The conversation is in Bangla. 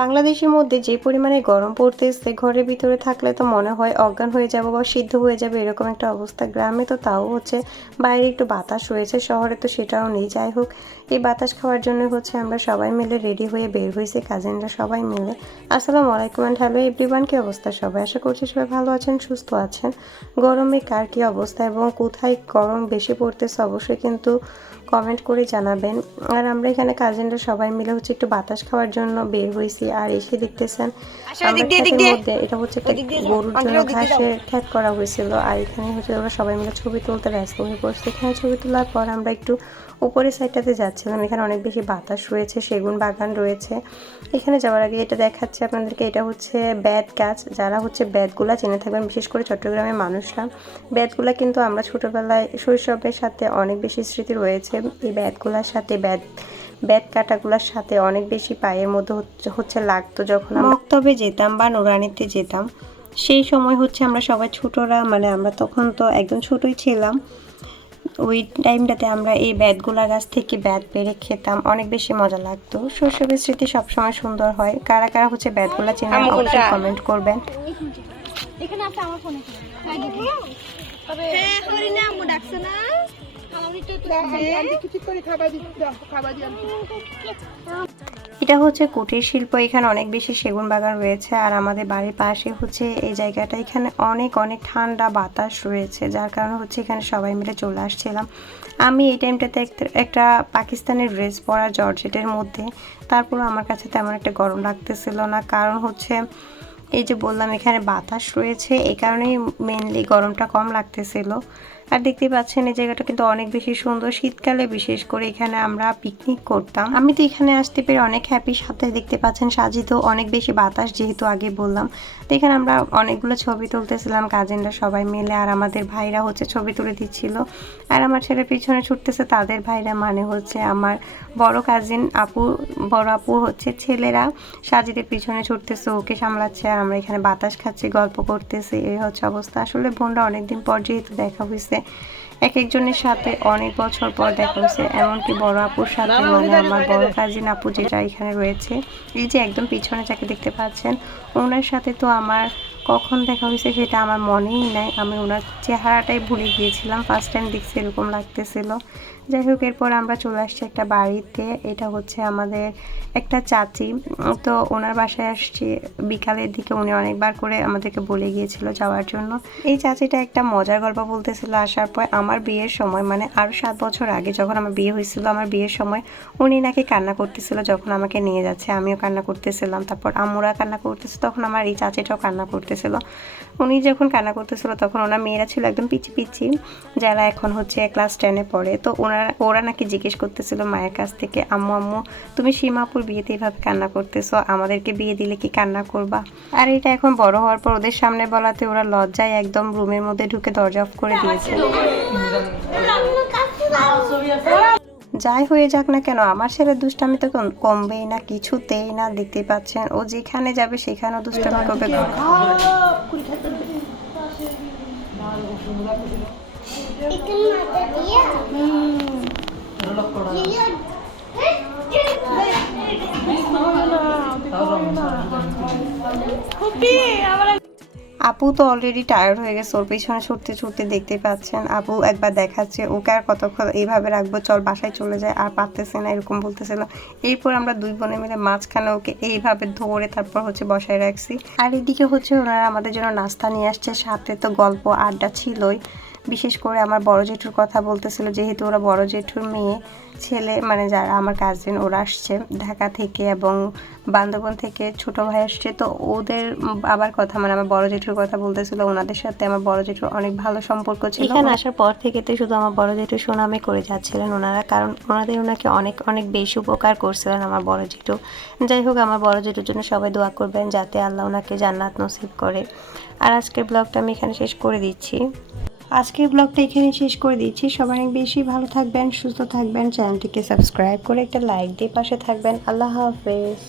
বাংলাদেশের মধ্যে যে পরিমাণে গরম পড়তেছে, ঘরের ভিতরে থাকলে তো মনে হয় অজ্ঞান হয়ে যাব বা সিদ্ধ হয়ে যাবে, এরকম একটা অবস্থা। গ্রামে তো তাও হচ্ছে বাইরে একটু বাতাস রয়েছে, শহরে তো সেটাও নেই। যাই হোক, এই বাতাস খাওয়ার জন্য হচ্ছে আমরা সবাই মিলে রেডি হয়ে বের হয়েছি, কাজিনরা সবাই মিলে। আসসালামু আলাইকুম অ্যান্ড হ্যালো এভরিওয়ান কি অবস্থা সবাই? আশা করছি সবাই ভালো আছেন, সুস্থ আছেন। গরমে কার কী অবস্থা এবং কোথায় গরম বেশি পড়তেছে অবশ্যই কিন্তু কমেন্ট করে জানাবেন। আর আমরা এখানে কাজিনরা সবাই মিলে হচ্ছে একটু বাতাস খাওয়ার জন্য বের হয়েছি। আর এসে দেখতেছেন আমরা মধ্যে এটা হচ্ছে একটা গরুর জন্য ঘাসের খ্যাত করা হয়েছিল। আর এখানে হচ্ছে ওরা সবাই মিলে ছবি তুলতে ব্যস্ত হয়ে পড়ছে। এখানে ছবি তোলার পর আমরা একটু উপরের সাইডটাতে যাচ্ছিলাম। এখানে অনেক বেশি বাতাস রয়েছে সেগুন বাগান রয়েছে। এখানে যাওয়ার আগে এটা দেখাচ্ছে আপনাদেরকে। এটা হচ্ছে ব্যাট গাছ। যারা হচ্ছে ব্যাটগুলা চেনে থাকবেন বিশেষ করে চট্টগ্রামের মানুষরা। ব্যাটগুলা কিন্তু আমরা ছোটোবেলায় শৈশবের সাথে অনেক বেশি স্মৃতি রয়েছে। এই ব্যাটগুলার সাথে ব্যাট ব্যাট কাটাগুলোর সাথে অনেক বেশি পায়ের মধ্যে হচ্ছে- হচ্ছে লাগতো যখন আমরা মক্তবে যেতাম বা নুরানিতে যেতাম সেই সময় হচ্ছে আমরা সবাই ছোটরা মানে আমরা তখন তো একদম ছোটই ছিলাম। ওই টাইমটাতে আমরা এই ব্যাটগুলা গাছ থেকে ব্যাট পেরে খেতাম অনেক বেশি মজা লাগতো। শৈশবের স্মৃতি সবসময় সুন্দর হয়। কারা কারা হচ্ছে ব্যাটগুলা চেনেন অবশ্যই কমেন্ট করবেন। এখানে আছে আমার ফোনে। তবে হ্যাঁ করি না আম্মু ডাকছে না। এটা হচ্ছে কুটির শিল্প, এখানে অনেক বেশি সেগুন বাগান রয়েছে, আর আমাদের বাড়ির পাশে হচ্ছে এই জায়গাটা, এখানে অনেক অনেক ঠান্ডা বাতাস রয়েছে, যার কারণে হচ্ছে এখানে সবাই মিলে চলে আসছিলাম। আমি এই টাইমটাতে একটা- পাকিস্তানের ড্রেস পরা জর্জেটের মধ্যে তারপর আমার কাছে তেমন একটা গরম লাগতেছিল না, কারণ হচ্ছে এই যে বললাম এখানে বাতাস রয়েছে, এই কারণেই মেনলি গরমটা কম লাগতেছিল। আর দেখতে পাচ্ছেন, এই জায়গাটা কিন্তু অনেক বেশি সুন্দর। শীতকালে বিশেষ করে এখানে আমরা পিকনিক করতাম। আমি তো এখানে আসতে পেরে অনেক হ্যাপি সাথে দেখতে পাচ্ছেন, সাজিত অনেক বেশি বাতাস যেহেতু আগে বললাম। তো এখানে আমরা অনেকগুলো ছবি তুলতেছিলাম কাজিনরা সবাই মিলে আর আমাদের ভাইরা হচ্ছে ছবি তুলে দিচ্ছিল। আর আমার ছেলের পিছনে ছুটতেছে, তাদের ভাইরা মানে হচ্ছে আমার বড় কাজিন আপু, বড় আপু হচ্ছে ছেলেরা। সাজিদের পিছনে ছুটতেছে, ওকে সামলাচ্ছে, আর আমরা এখানে বাতাস খাচ্ছি, গল্প করতেছি, এই হচ্ছে অবস্থা। আসলে বোনরা অনেকদিন পর যেহেতু দেখা হয়েছে এক একজনের সাথে অনেক বছর পর দেখা হয়েছে। এমনকি বড় আপুর সাথে মানে আমার বড় কাজিন আপু যেটা এখানে রয়েছে, এই যে একদম পিছনে যাকে দেখতে পাচ্ছেন, ওনার সাথে তো আমার কখন দেখা হয়েছে সেটা আমার মনেই নাই। আমি ওনার চেহারাটাই ভুলে গিয়েছিলাম ফার্স্ট টাইম দেখছি এরকম লাগতেছিল। যাই হোক, এরপর আমরা চলে আসছি একটা বাড়িতে। এটা হচ্ছে আমাদের একটা চাচি। তো ওনার বাসায় আসছি। বিকালের দিকে উনি অনেকবার করে আমাদেরকে বলে গিয়েছিল যাওয়ার জন্য। এই চাচিটা একটা মজার গল্প বলতেছিল আসার পর। আমার বিয়ের সময় মানে আরও সাত বছর আগে যখন আমার বিয়ে হয়েছিল, আমার বিয়ের সময় উনি নাকি কান্না করতেছিল যখন আমাকে নিয়ে যাচ্ছে। আমিও কান্না করতেছিলাম। তারপর আমুরা কান্না করতেছে, তখন আমার এই চাচিটাও কান্না করতেছিল উনি যখন কান্না করতেছিল তখন ওনার মেয়েরা ছিল একদম পিচি পিচি, যারা এখন হচ্ছে ক্লাস টেনে পড়ে। তো ওনারা, ওরা নাকি জিজ্ঞেস করতেছিল মায়ের কাছ থেকে, আম্মু আম্মু, তুমি সীমাপুর বিয়েতে এইভাবে কান্না করতেছো, আমাদেরকে বিয়ে দিলে কি কান্না করবা? আর এটা এখন বড় হওয়ার পর ওদের সামনে বলাতে ওরা লজ্জায় একদম রুমের মধ্যে ঢুকে দরজা অফ করে দিয়েছে। যাই হয়ে যাক না কেন আমার ছেলে দুষ্টামি তো কমবেই না কিছুতেই না দেখতে পাচ্ছেন। ও যেখানে যাবে সেখানেও দুষ্টামি করবে আপু তো অলরেডি টায়ার্ড হয়ে গেছে, ওর পিছনে ছুটতে ছুটতে দেখতে পাচ্ছেন। আপু একবার দেখাচ্ছে, ওকে আর কতক্ষণ এইভাবে রাখব, চল বাসায় চলে যায়, আর পারতেছে না, এরকম বলতেছিল। এরপর আমরা দুই বোনে মিলে মাঝখানে ওকে এইভাবে ধরে তারপর হচ্ছে বসায় রাখছি। আর এদিকে হচ্ছে ওনারা আমাদের জন্য নাস্তা নিয়ে আসছে, সাথে তো গল্প আড্ডা ছিলই। বিশেষ করে আমার বড় জেঠুর কথা বলতেছিল, যেহেতু ওরা বড় জেঠুর মেয়ে, ছেলে মানে যারা আমার কাজিন ওরা আসছে ঢাকা থেকে এবং বান্দরবন থেকে ছোট ভাই আসছে, তো ওদের আবার কথা মানে আমার বড় জেঠুর কথা বলতেছিল, ওনাদের সাথে আমার বড় জেঠুর অনেক ভালো সম্পর্ক ছিল। এখানে আসার পর থেকে তো শুধু আমার বড় জেঠু সুনামে করে যাচ্ছিলেন ওনারা, কারণ ওনাদের ওনাকে অনেক অনেক বেশি উপকার করছিলেন আমার বড় জেঠু। যাই হোক, আমার বড় জেঠুর জন্য সবাই দোয়া করবেন, যাতে আল্লাহ ওনাকে জান্নাত নসিব করে। আর আজকের ব্লগটা আমি এখানে শেষ করে দিচ্ছি। আজকের ব্লগটা এখানে শেষ করে দিচ্ছি। সবাই অনেক বেশি ভালো থাকবেন, সুস্থ থাকবেন। চ্যানেলটিকে সাবস্ক্রাইব করে একটা লাইক দিয়ে পাশে থাকবেন। আল্লাহ হাফেজ।